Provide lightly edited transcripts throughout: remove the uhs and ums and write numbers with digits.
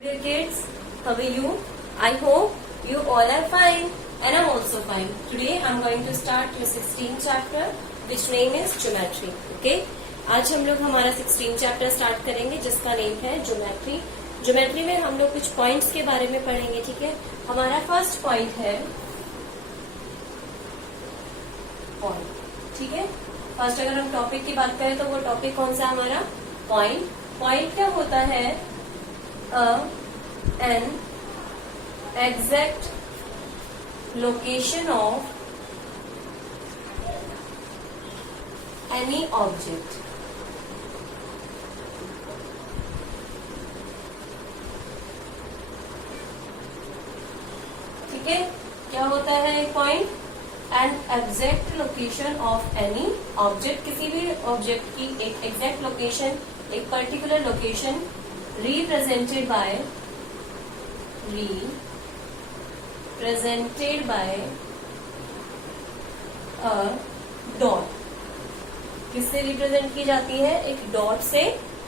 Dear kids, how are you? I hope you all are fine and I'm also fine. Today I'm going to start your 16th chapter which name is Geometry. Okay? आज हम लोग हमारा 16th chapter start करेंगे जिसका name है geometry. Geometry में हम लोग कुछ पॉइंट्स के बारे में पढ़ेंगे. ठीक है, हमारा फर्स्ट पॉइंट है पॉइंट. ठीक है, फर्स्ट अगर हम टॉपिक की बात करें तो वो टॉपिक कौन सा हमारा पॉइंट. पॉइंट क्या होता है? an exact location of any object. ठीक है, क्या होता है एक point? An exact location of any object. किसी भी ऑब्जेक्ट की एक एग्जैक्ट लोकेशन, एक particular location represented by a dot. किससे रिप्रेजेंट की जाती है? एक डॉट से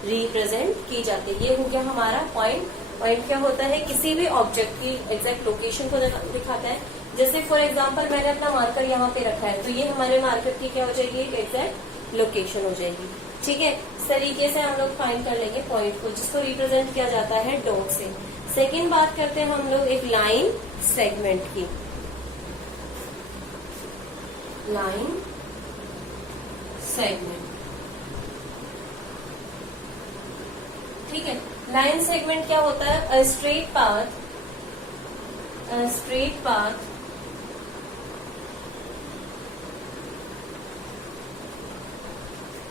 रिप्रेजेंट की जाती है. ये हो गया हमारा पॉइंट. पॉइंट क्या होता है? किसी भी ऑब्जेक्ट की एग्जैक्ट लोकेशन को दिखाता है. जैसे फॉर एग्जांपल मैंने अपना मार्कर यहाँ पे रखा है तो ये हमारे मार्कर की क्या हो जाएगी? एक एग्जैक्ट लोकेशन हो जाएगी. ठीक है, इस तरीके से हम लोग फाइंड कर लेंगे पॉइंट को जिसको रिप्रेजेंट किया जाता है डॉट से. सेकंड बात करते हैं हम लोग एक लाइन सेगमेंट की. Line segment. ठीक है, लाइन सेगमेंट क्या होता है? A straight path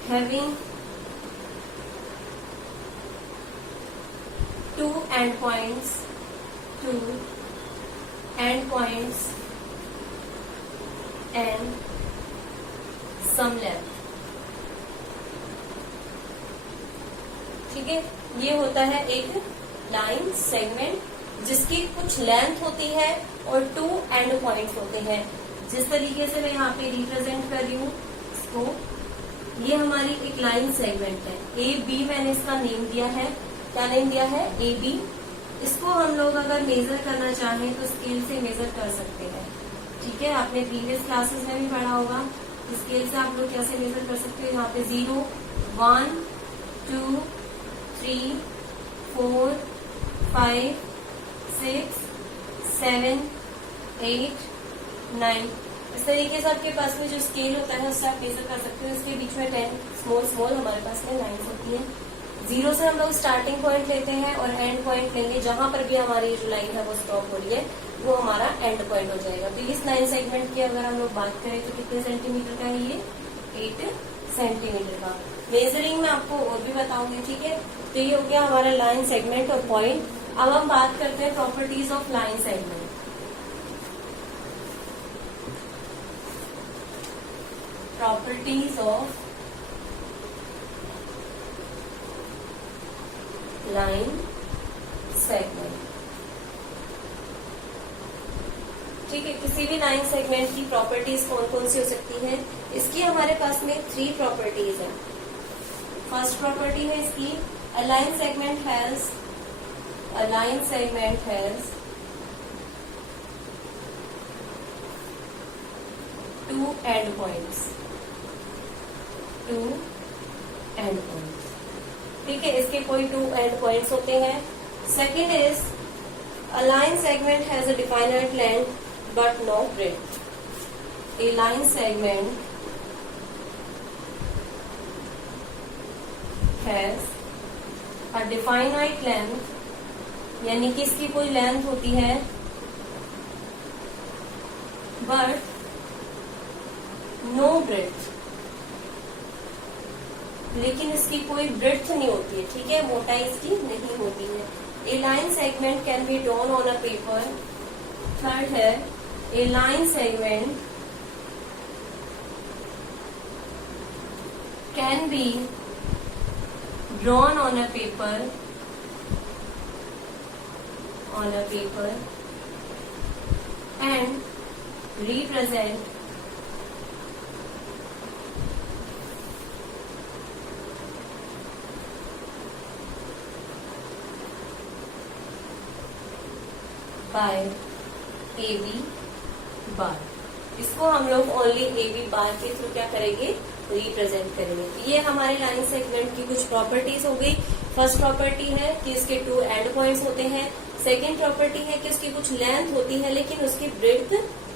having two endpoints and some length. ठीक है, ये होता है एक लाइन सेगमेंट जिसकी कुछ लेंथ होती है और टू एंड पॉइंट्स होते हैं. जिस तरीके से मैं यहाँ पे रिप्रेजेंट कर रही हूँ इसको, ये हमारी एक लाइन सेगमेंट है. ए बी मैंने इसका नेम दिया है. क्या नेम दिया है? A B. इसको हम लोग अगर मेजर करना चाहें तो स्केल से मेजर कर सकते हैं. ठीक है, आपने प्रीवियस क्लासेस में भी पढ़ा होगा. स्केल से आप लोग कैसे मेजर कर सकते हो. यहाँ पे 0, 1, 2, 3, 4, 5, 6, 7, 8, 9. इस तरीके से आपके पास में जो स्केल होता है उससे आप मेजर कर सकते हो. इसके बीच में 10 स्मॉल हमारे पास में लाइन्स होती है. 0 से हम लोग स्टार्टिंग पॉइंट लेते हैं और एंड पॉइंट लेंगे. जहां पर भी हमारी जो लाइन है वो स्टॉप हो रही है वो हमारा एंड पॉइंट हो जाएगा. तो इस लाइन सेगमेंट की अगर हम लोग बात करें तो कितने सेंटीमीटर का है? ये 8 सेंटीमीटर का. मेजरिंग में आपको और भी बताऊंगी. ठीक है, तो ये हो गया हमारा लाइन सेगमेंट और पॉइंट. अब हम बात करते हैं properties of line segment. Properties of line segment. ठीक है, किसी भी लाइन सेगमेंट की प्रॉपर्टीज कौन कौन सी हो सकती है? इसकी हमारे पास में 3 प्रॉपर्टीज है. फर्स्ट प्रॉपर्टी है इसकी, a line segment has two end points. ठीक है, इसके कोई 2 एंड पॉइंट्स होते हैं. Second is a line segment has a definite length but no breadth. A line segment has a definite length, यानी कि इसकी कोई लेंथ होती है बट नो ब्रेड्थ, लेकिन इसकी कोई ब्रेड्थ नहीं होती है. ठीक है, मोटाई इसकी नहीं होती है. A line segment can be drawn on a paper. Third है, a line segment can be drawn on a paper and represent by A B bar. इसको हम लोग ओनली ए बी बार के थ्रू क्या करेंगे, रिप्रेजेंट करेंगे। ये हमारे लाइन सेगमेंट की कुछ प्रॉपर्टीज हो गई। फर्स्ट प्रॉपर्टी है कि इसके 2 एंड पॉइंट्स होते हैं। सेकेंड प्रॉपर्टी है कि उसकी कुछ लेंथ होती है लेकिन उसकी ब्रेड्थ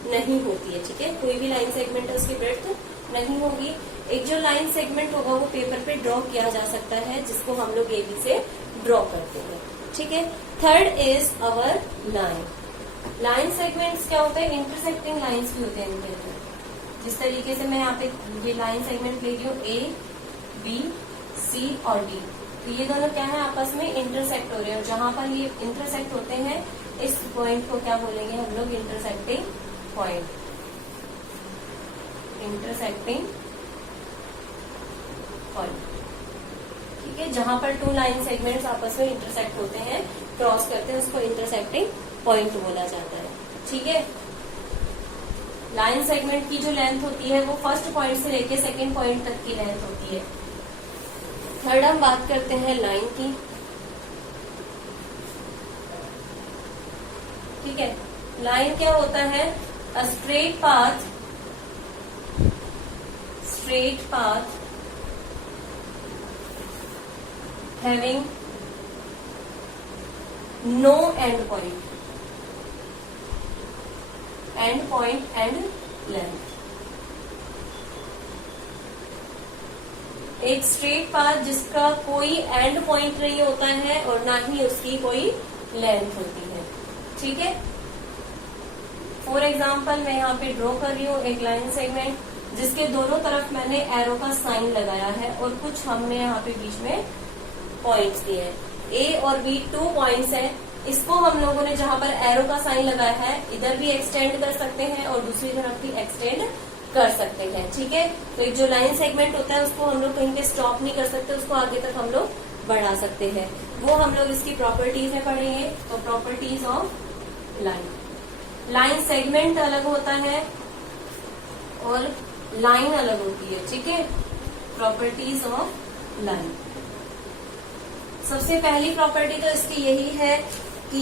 नहीं होती है। ठीक है, कोई भी लाइन सेगमेंट है उसकी ब्रेड्थ नहीं होगी। एक जो लाइन सेगमेंट होगा वो पेपर पे ड्रॉ किया जा सकता है, जिसको हम लोग ए बी से ड्रॉ करते हैं। ठीक है, third is our line. Line segments क्या होते हैं, इंटरसेक्टिंग लाइंस भी होते हैं इनके अंदर। जिस तरीके से मैं यहाँ पे ये लाइन सेगमेंट ले रही हूँ, ए बी सी और डी, तो ये दोनों क्या है, आपस में इंटरसेक्ट हो रहे हैं। और जहां पर ये इंटरसेक्ट होते हैं इस पॉइंट को क्या बोलेंगे हम लोग, इंटरसेक्टिंग पॉइंट। इंटरसेक्टिंग पॉइंट, ठीक है, जहां पर 2 लाइन सेगमेंट्स आपस में इंटरसेक्ट होते हैं, क्रॉस करते हैं, उसको इंटरसेक्टिंग पॉइंट बोला जाता है। ठीक है, लाइन सेगमेंट की जो लेंथ होती है वो फर्स्ट पॉइंट से लेके सेकेंड पॉइंट तक की लेंथ होती है। थर्ड हम बात करते हैं लाइन की। ठीक है, लाइन क्या होता है, a straight path having no end point and length. एक स्ट्रेट पाथ जिसका कोई एंड पॉइंट नहीं होता है और ना ही उसकी कोई लेंथ होती है। ठीक है, फॉर एग्जाम्पल मैं यहाँ पे ड्रॉ कर रही हूँ एक लाइन सेगमेंट जिसके दोनों तरफ मैंने एरो का साइन लगाया है और कुछ हमने यहाँ पे बीच में पॉइंट्स दिए हैं। ए और बी 2 पॉइंट्स है। इसको हम लोगों ने जहां पर एरो का साइन लगाया है इधर भी एक्सटेंड कर सकते हैं और दूसरी तरफ भी एक्सटेंड कर सकते हैं। ठीक है, तो एक जो लाइन सेगमेंट होता है उसको हम लोग कहीं पे स्टॉप नहीं कर सकते, उसको आगे तक हम लोग बढ़ा सकते हैं। वो हम लोग इसकी प्रॉपर्टीज में पढ़ेंगे। तो properties of line, line segment अलग होता है और लाइन अलग होती है। ठीक है, प्रॉपर्टीज ऑफ लाइन। सबसे पहली प्रॉपर्टी तो इसकी यही है कि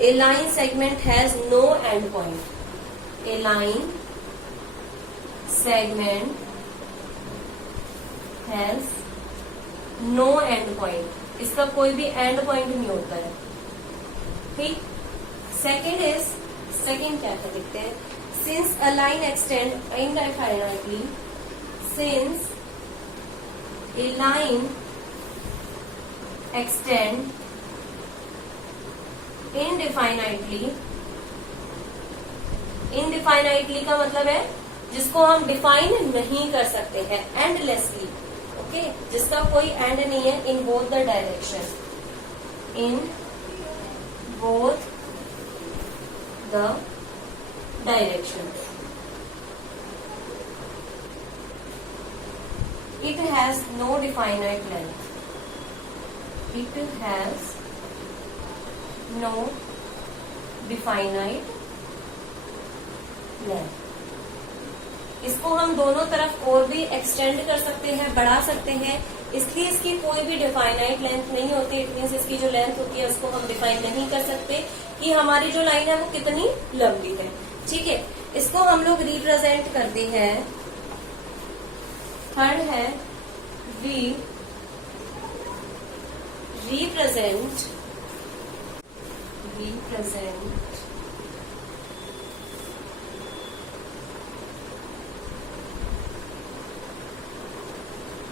a line segment has no end point. A line segment has no end point, इसका कोई भी एंड पॉइंट नहीं होता है। ठीक, सेकेंड क्या है देखते हैं, since a line extend indefinitely, since a line extend indefinitely, indefinitely का मतलब है जिसको हम डिफाइन नहीं कर सकते हैं, एंडलेसली। ओके, जिसका कोई एंड नहीं है, in both the direction, in both the direction. It has no definite length, it has no definite length। इसको हम दोनों तरफ और भी एक्सटेंड कर सकते हैं, बढ़ा सकते हैं, इसलिए इसकी कोई भी डिफाइनाइट लेंथ नहीं होती। इट मीन्स इसकी जो लेंथ होती है उसको हम डिफाइन नहीं कर सकते कि हमारी जो लाइन है वो कितनी लंबी है। ठीक है, इसको हम लोग रिप्रेजेंट करते हैं। थर्ड है we represent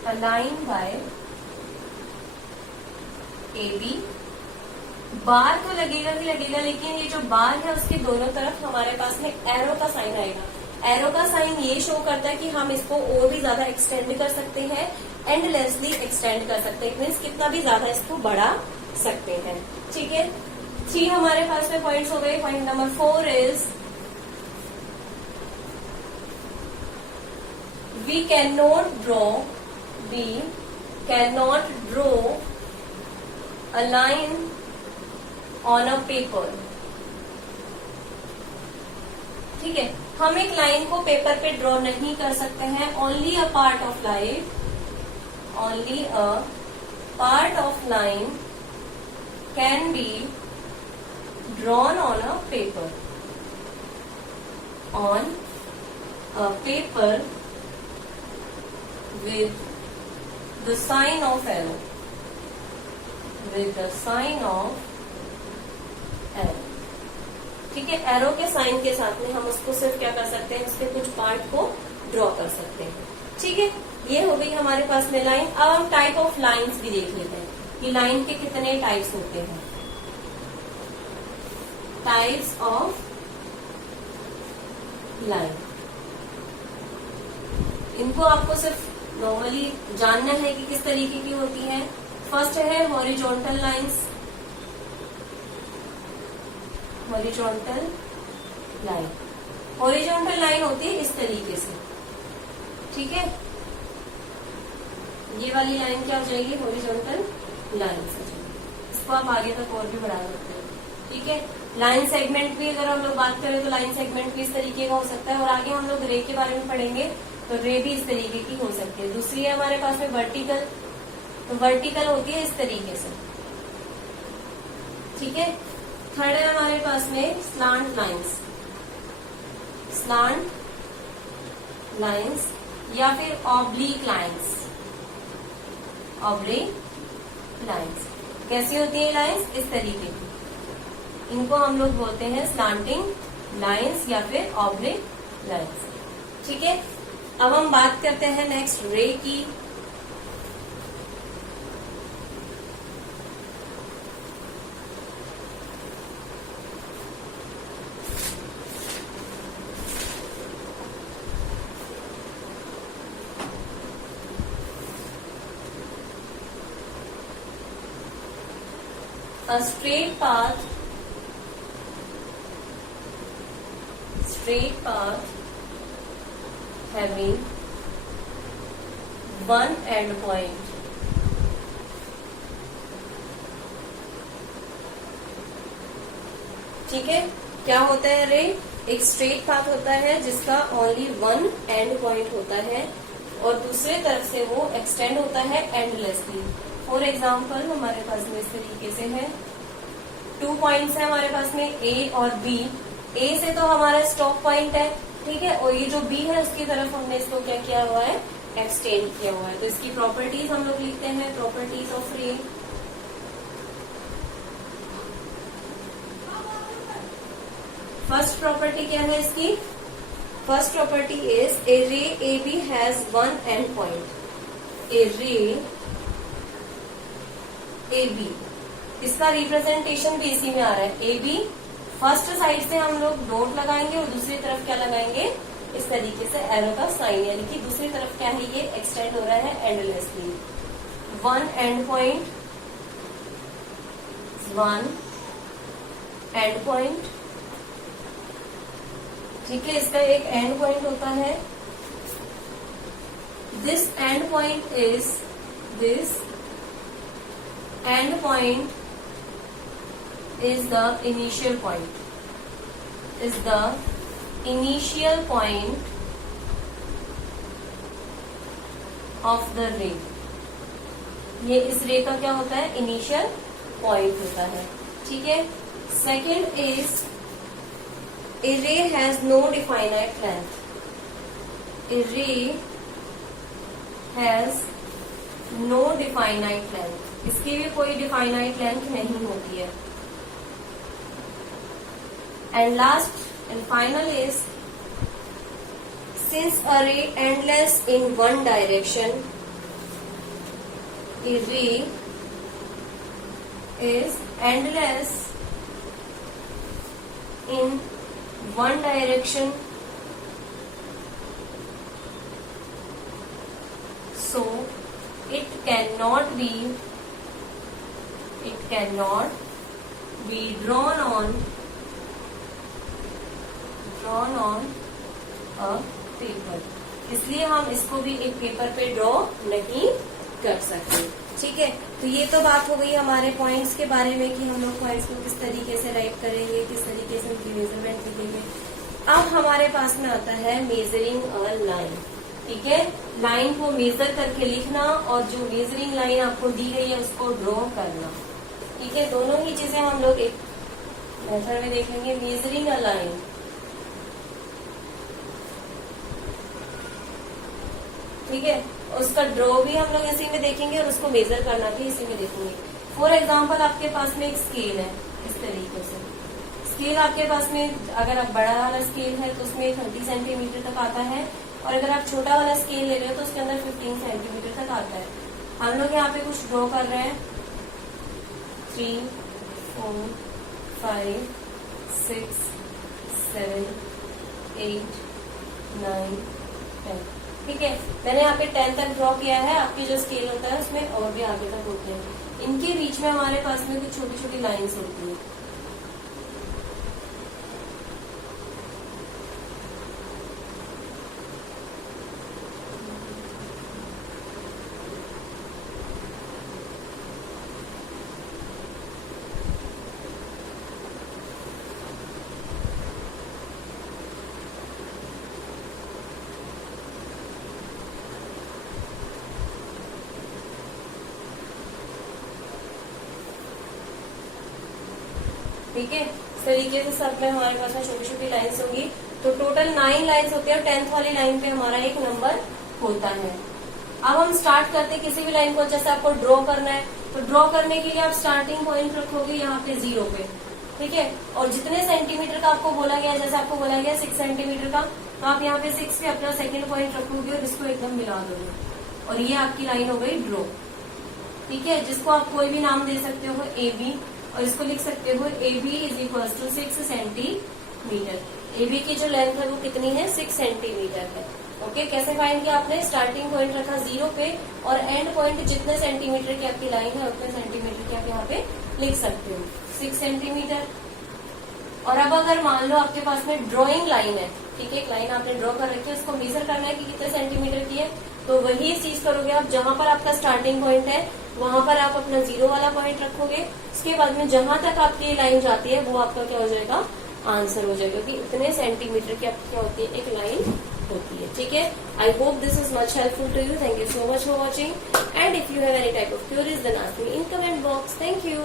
a line by AB। बार तो लगेगा ही लगेगा, लेकिन ये जो बार है उसके दोनों तरफ हमारे पास में एरो का साइन आएगा। एरो का साइन ये शो करता है कि हम इसको और भी ज्यादा एक्सटेंड कर सकते हैं, एंडलेसली एक्सटेंड कर सकते हैं, मीन्स कितना भी ज्यादा इसको बढ़ा सकते हैं। ठीक है, 3 हमारे पास में पॉइंट्स हो गए। Point number 4 is we can not draw a line on a paper. ठीक है, हम एक लाइन को पेपर पे ड्रॉ नहीं कर सकते हैं। Only a part of line, only a part of line can be drawn on a paper, on a paper with the sign of arrow, with the sign of arrow. ठीक है, arrow के sign के साथ में हम उसको सिर्फ क्या कर सकते हैं, उसके कुछ पार्ट को ड्रॉ कर सकते हैं. ठीक है, ये हो गई हमारे पास में लाइन. अब हम टाइप ऑफ लाइंस भी देख लेते हैं कि लाइन के कितने टाइप्स होते हैं. टाइप्स ऑफ लाइन, इनको आपको सिर्फ नॉर्मली जानना है कि किस तरीके की होती है. फर्स्ट है horizontal lines. Horizontal line, horizontal line होती है इस तरीके से. ठीक है, ये वाली लाइन क्या हो जाएगी, हॉरिजॉन्टल लाइन से. इसको आप आगे तक और भी बढ़ा सकते हैं. ठीक है, लाइन सेगमेंट भी अगर हम लोग बात करें तो लाइन सेगमेंट भी इस तरीके का हो सकता है. और आगे हम लोग रे के बारे में पढ़ेंगे तो रे भी इस तरीके की हो सकती है. दूसरी है हमारे पास में वर्टिकल, तो वर्टिकल होती है इस तरीके से. ठीक है, थर्ड है हमारे पास में स्लांट लाइंस. स्लांट लाइंस या फिर ऑब्लिक लाइंस. ऑब्लिक लाइंस कैसी होती है लाइंस, इस तरीके की. इनको हम लोग बोलते हैं स्लांटिंग लाइंस या फिर ऑब्लिक लाइंस. ठीक है, अब हम बात करते हैं नेक्स्ट रे की. A straight path having one end point. ठीक है, क्या होता है रे, एक स्ट्रेट पाथ होता है जिसका ओनली वन एंड पॉइंट होता है और दूसरे तरफ से वो एक्सटेंड होता है एंडलेसली. फॉर एग्जाम्पल हमारे पास में इस तरीके से है. 2 पॉइंट्स है हमारे पास में ए और बी. ए से तो हमारा स्टॉप पॉइंट है. ठीक है, और ये जो बी है उसकी तरफ हमने इसको क्या किया हुआ है, एक्सटेंड किया हुआ है. तो इसकी प्रॉपर्टीज हम लोग लिखते हैं, properties of ray. First property क्या है इसकी, first property is a ray A B has one end point. A ray A B, इसका रिप्रेजेंटेशन भी इसी में आ रहा है. ए बी फर्स्ट साइड से हम लोग डॉट लगाएंगे और दूसरी तरफ क्या लगाएंगे, इस तरीके से एरो का साइन, यानी कि दूसरी तरफ क्या है, ये एक्सटेंड हो रहा है endlessly. One end point, one end point. ठीक है, इसका एक एंड पॉइंट होता है. This and point is, this end point is the initial point, is the initial point of the ray. ये इस रे का क्या होता है, इनिशियल पॉइंट होता है. ठीक है, सेकेंड इज ए रे हैज नो डिफाइनाइट लेंथ. ए रे हैज नो डिफाइनाइट लेंथ, इसकी भी कोई डिफाइनाइट लेंथ नहीं होती है. And last and final is since a रे एंडलेस इन वन डायरेक्शन, ए रे is endless in one direction, so it cannot be drawn on a paper. इसलिए हम इसको भी एक पेपर पे ड्रॉ नहीं कर सकते. ठीक है, तो ये तो बात हो गई हमारे पॉइंट्स के बारे में कि हम लोग पॉइंट्स को किस तरीके से राइट करेंगे, किस तरीके से उनकी मेजरमेंट लिखेंगे. अब हमारे पास में आता है मेजरिंग अ लाइन. ठीक है, लाइन को मेजर करके लिखना और जो मेजरिंग लाइन आपको दी गई है उसको ड्रॉ करना. ठीक है, दोनों ही चीजें हम लोग एक मेथड में देख लेंगे मेजरिंग अ लाइन। ठीक है, उसका ड्रॉ भी हम लोग इसी में देखेंगे और उसको मेजर करना भी इसी में देखेंगे। फॉर एग्जाम्पल आपके पास में एक स्केल है इस तरीके से। स्केल आपके पास में अगर आप बड़ा वाला स्केल है तो उसमें 30 सेंटीमीटर तक आता है, और अगर आप छोटा वाला स्केल ले रहे हो तो उसके अंदर 15 सेंटीमीटर तक आता है। हम लोग यहाँ पे कुछ ड्रॉ कर रहे हैं। 3, 4, 5, 6, 7, 8, 9, 10। ठीक है, मैंने यहाँ पे 10 तक ड्रॉ किया है। आपकी जो स्केल होता है उसमें और भी आगे तक होते हैं। इनके बीच में हमारे पास में कुछ छोटी छोटी लाइंस होती है। ठीक है, इस तरीके से सब में हमारे पास में छोटी छोटी लाइंस होगी। तो टोटल 9 लाइंस होती है और 10th वाली लाइन पे हमारा एक नंबर होता है। अब हम स्टार्ट करते हैं किसी भी लाइन को। जैसे आपको ड्रॉ करना है तो ड्रॉ करने के लिए आप स्टार्टिंग पॉइंट रखोगे यहाँ पे 0 पे। ठीक है, और जितने सेंटीमीटर का आपको बोला गया, जैसे आपको बोला गया 6 सेंटीमीटर का, तो आप यहाँ पे 6 पे अपना सेकेंड पॉइंट रखोगे और इसको एकदम मिला दोगे और ये आपकी लाइन हो गई ड्रॉ। ठीक है, जिसको आप कोई भी नाम दे सकते हो AB, और इसको लिख सकते हो AB is equal to 6 centimetre. AB की जो लेंथ है वो कितनी है? 6 सेंटीमीटर है। ओके, कैसे फाइंड किया आपने? स्टार्टिंग पॉइंट रखा 0 पे और एंड पॉइंट जितने सेंटीमीटर की आपकी लाइन है उतने सेंटीमीटर की आप यहाँ पे लिख सकते हो 6 सेंटीमीटर। और अब अगर मान लो आपके पास में ड्रॉइंग लाइन है, ठीक है, एक लाइन आपने ड्रॉ कर रखी है, उसको मेजर करना है कि कितने सेंटीमीटर की है, तो वही चीज करोगे आप। जहां पर आपका स्टार्टिंग पॉइंट है वहां पर आप अपना 0 वाला पॉइंट रखोगे। उसके बाद में जहां तक आपकी लाइन जाती है वो आपका क्या हो जाएगा? आंसर हो जाएगा कि इतने सेंटीमीटर की आपकी क्या होती है? एक लाइन होती है। ठीक है, I hope this is much helpful to you. Thank you so much for watching, and if you have any type of queries then ask me in comment box. Thank you.